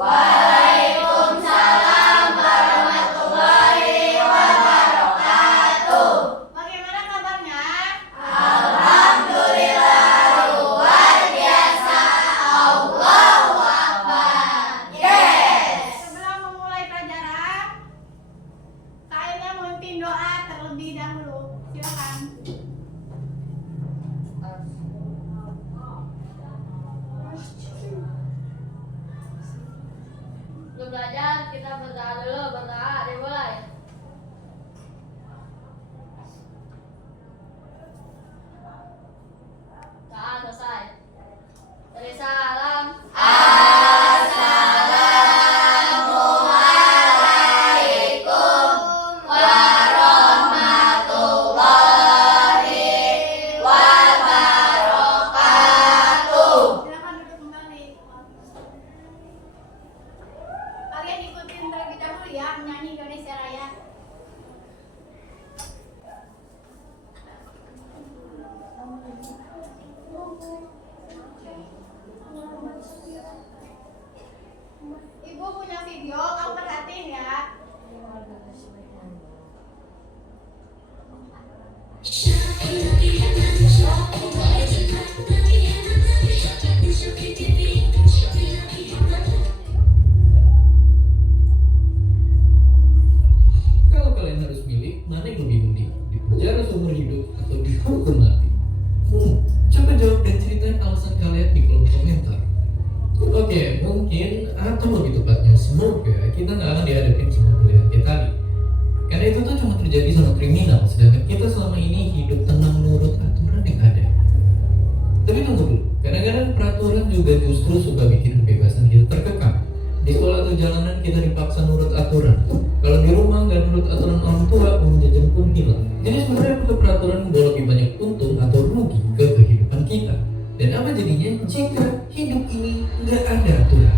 Waalaikumsalam warahmatullahi wabarakatuh. Bagaimana kabarnya? Alhamdulillah luar biasa. Allahu Akbar. Yes. Sebelum memulai pelajaran, kalian memimpin doa terlebih dahulu. Silakan. Sebelum belajar kita berdoa dulu, berdoa dimulai. Doa selesai. Dari salam. Assalamualaikum warahmatullahi wabarakatuh. Silakan duduk kembali. Kalian ikutin terlebih dahulu ya menyanyi Indonesia Raya. Ibu punya video, kamu perhatiin ya. Kalau kalian harus milih, mana yang lebih mending? Dipenjara seumur hidup atau dihukum mati? Coba jawab dan ceritain alasan kalian di kolom komentar. Oke, mungkin atau lebih tepatnya semoga kita nggak akan dihadapin sama pilihan kayak tadi. Karena itu tuh cuma terjadi sama kriminal, sedangkan kita selama ini hidup tenang menurut aturan yang ada. Tapi tunggu dulu, kadang-kadang peraturan juga justru suka bikin kebebasan kita terkekang. Di sekolah atau jalanan kita dipaksa nurut aturan. Kalau di rumah nggak nurut aturan orang tua, uang jajan pun hilang. Jadi sebenarnya apakah peraturan membawa lebih banyak untung atau rugi ke kehidupan kita? Dan apa jadinya jika hidup ini nggak ada aturan?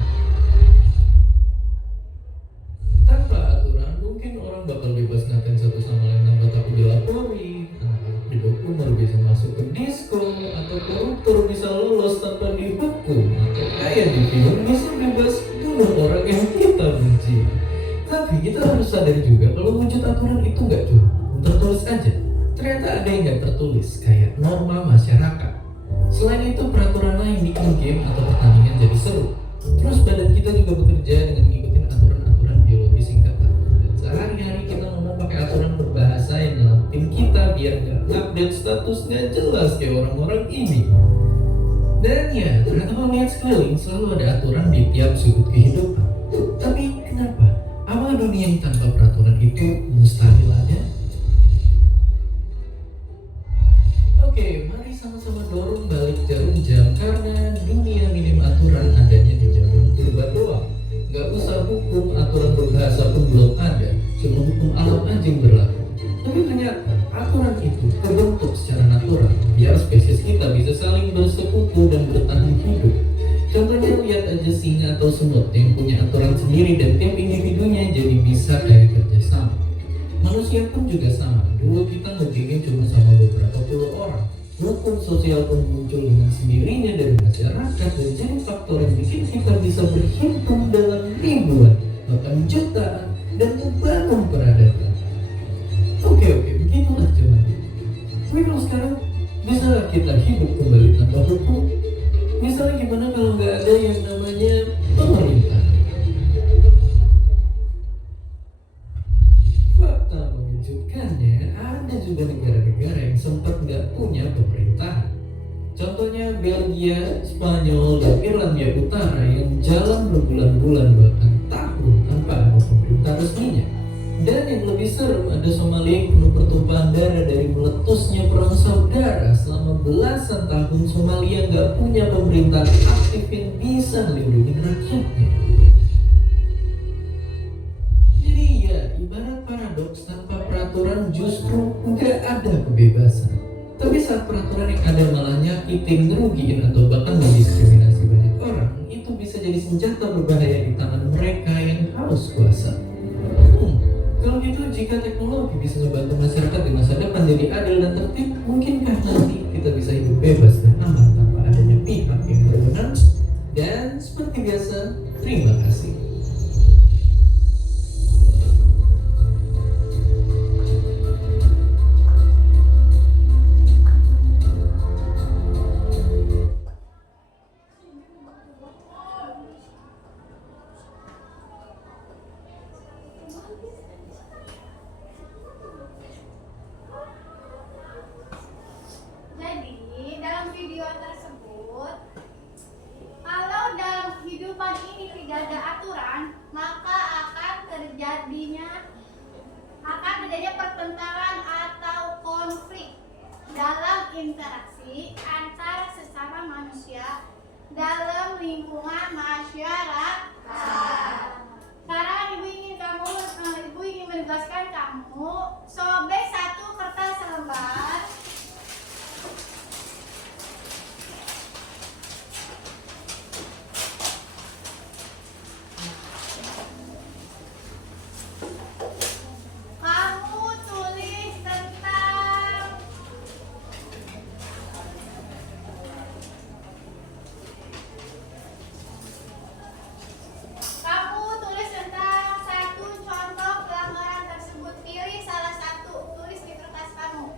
Tanpa aturan, mungkin orang bakal bebas ngatain satu sama lain tanpa takut dilapori. Anak-anak di bawah umur bisa masuk ke disko, atau koruptor bisa lolos tanpa dihukum, atau kaya di film bisa bebas bunuh orang yang kita benci. Tapi kita harus sadar juga kalau wujud aturan itu nggak cuma tertulis aja. Ternyata ada yang nggak tertulis, kayak norma masyarakat. Selain itu, peraturan lain bikin game atau pertandingan jadi seru. Terus badan kita juga bekerja dengan mengikuti aturan-aturan biologis singkatan. Dan sehari-hari kita ngomong pakai aturan berbahasa yang nyelamatin kita biar nggak update statusnya jelas kayak orang-orang ini. Dan ya, ternyata kalau lihat sekeliling selalu ada aturan di tiap sudut kehidupan. Tapi kenapa? Apakah dunia yang tanpa peraturan itu mustahil ada? Oke, mari sama-sama dorong balik jarum jam karena dunia minim aturan adanya di jarum purba doang. Gak usah hukum, aturan berbahasa pun belum ada, cuma hukum alam aja yang berlaku. Tapi ternyata aturan itu terbentuk secara natural biar spesies kita bisa saling bersekutu dan bertahan hidup. Contohnya lihat aja singa atau semut yang punya aturan sendiri dan tiap individunya jadi bisa kayak kerjasama. Manusia pun juga sama. Dulu kita ngegengnya cuma sama beberapa puluh orang. Hukum sosial pun muncul dengan sendirinya dari masyarakat dan jadi faktor yang bikin kita bisa berhimpun dalam ribuan, bahkan jutaan, dan membangun peradaban. Oke, begitulah zaman dulu. Tapi kalau sekarang, bisa kita hidup kembali tanpa hukum? Misalnya gimana kalau nggak ada yang namanya pemerintah? Fakta mengejutkannya, ada juga negara-negara yang sempat nggak punya pemerintahan. Contohnya Belgia, Spanyol, dan Irlandia Utara yang jalan berbulan-bulan bahkan tahun tanpa ada pemerintah resminya. Dan yang lebih serem, ada Somalia yang penuh pertumpahan darah dari meletusnya perang saudara. Selama belasan tahun Somalia nggak punya pemerintahan aktif yang bisa melindungi rakyatnya. Jadi ya, ibarat paradoks, tanpa peraturan justru nggak ada kebebasan. Tapi saat peraturan yang ada malah nyakitin, ngerugiin, atau bahkan mendiskriminasi banyak orang, itu bisa jadi senjata berbahaya di tangan mereka yang haus kuasa. Kalau gitu, jika teknologi bisa membantu masyarakat di masa depan jadi adil dan tertib, mungkinkah nanti kita bisa hidup bebas dan aman tanpa adanya pihak yang berwenang? Dan Seperti biasa, terima kasih. Jadi, dalam video tersebut, kalau dalam kehidupan ini tidak ada aturan, maka akan terjadinya pertentangan atau konflik dalam interaksi antara sesama manusia dalam lingkungan masyarakat. Sekarang ibu ingin menegaskan kamu sobek satu kertas lembar. Kamu tulis tentang satu contoh pelanggaran tersebut. Pilih salah satu, tulis di kertas kamu.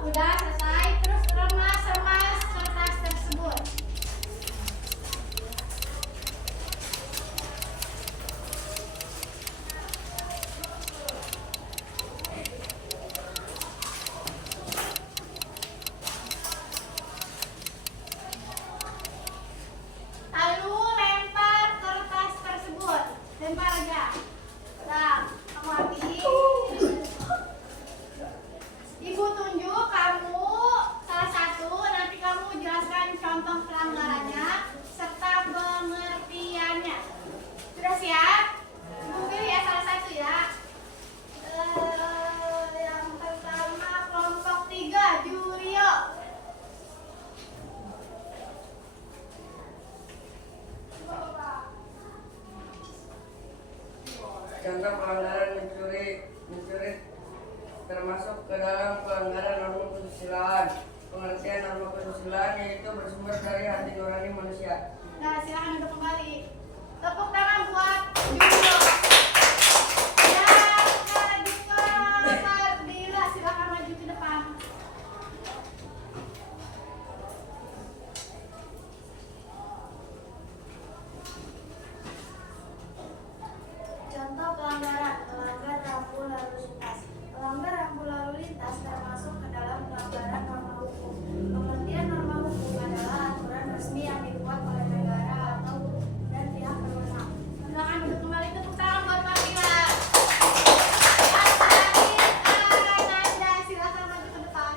Udah selesai, terus remas kertas tersebut. Lalu lempar kertas tersebut. Lempar aja. Nah, kamu ambil. Ibu tunjuk kamu salah satu, nanti kamu jelaskan contoh pelanggarannya serta pengertiannya. Sudah siap? Ibu pilih ya salah satu ya. Yang pertama kelompok 3, Jurio. Contoh pelanggaran mencuri termasuk ke dalam pelanggaran norma kesusilaan. Pengertian norma kesusilaan yaitu bersumber dari hati nurani manusia. Nah, silakan duduk kembali. Tepuk tangan buat Jurio. Yang kedua, Fardila, silakan maju ke depan. Contoh pelanggaran, melanggar rambu lalu lintas. Melanggar rambu lalu lintas termasuk ke dalam pelanggaran norma hukum. Pengertian norma hukum adalah aturan resmi yang dibuat oleh negara atau dan pihak berwenang. Silakan duduk kembali, tepuk tangan buat Fardila. Yang terakhir, Ananda, silakan maju ke depan.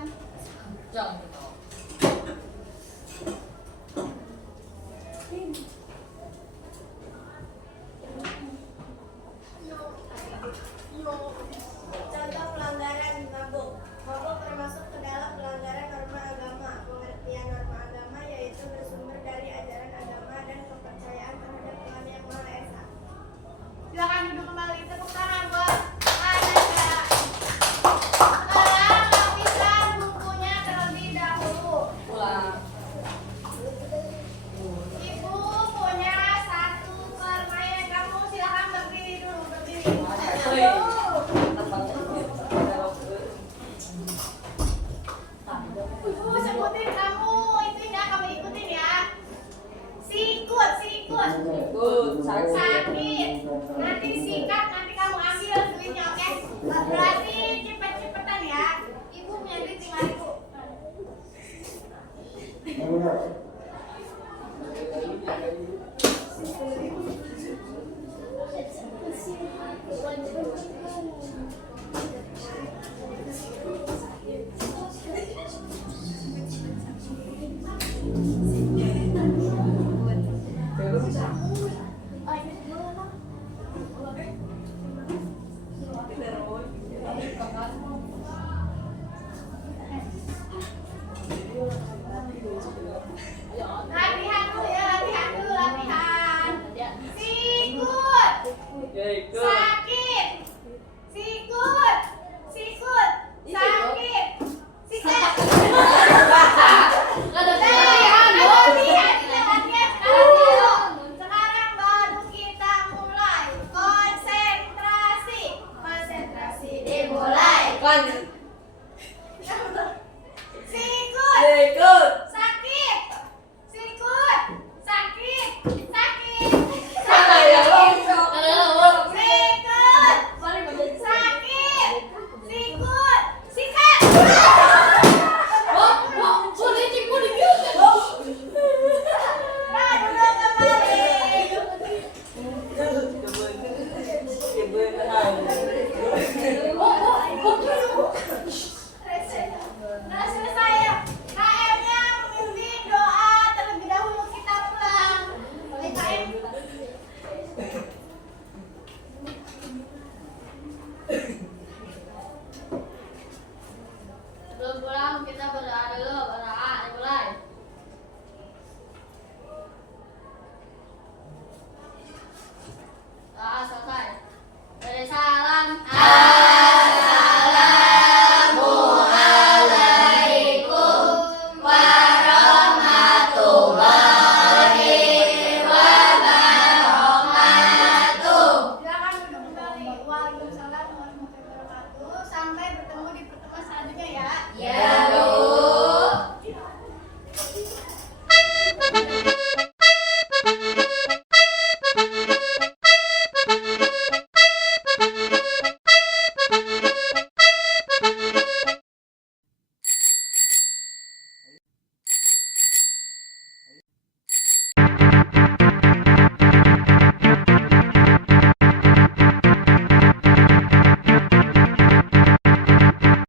Contoh pelanggaran mabuk. Mabuk termasuk ke dalam pelanggaran norma agama. Pengertian norma agama yaitu bersumber dari ajaran agama dan kepercayaan terhadap Tuhan Yang Maha Esa. Silakan duduk kembali, tepuk tangan buat Ananda. Sekarang lapisan bukunya terlebih dahulu. Ibu punya satu permainan, kamu silakan berdiri dulu, berdiri. Ibu sebutin kamu itunya, kamu ikutin ya. Sikut. Good. Satu,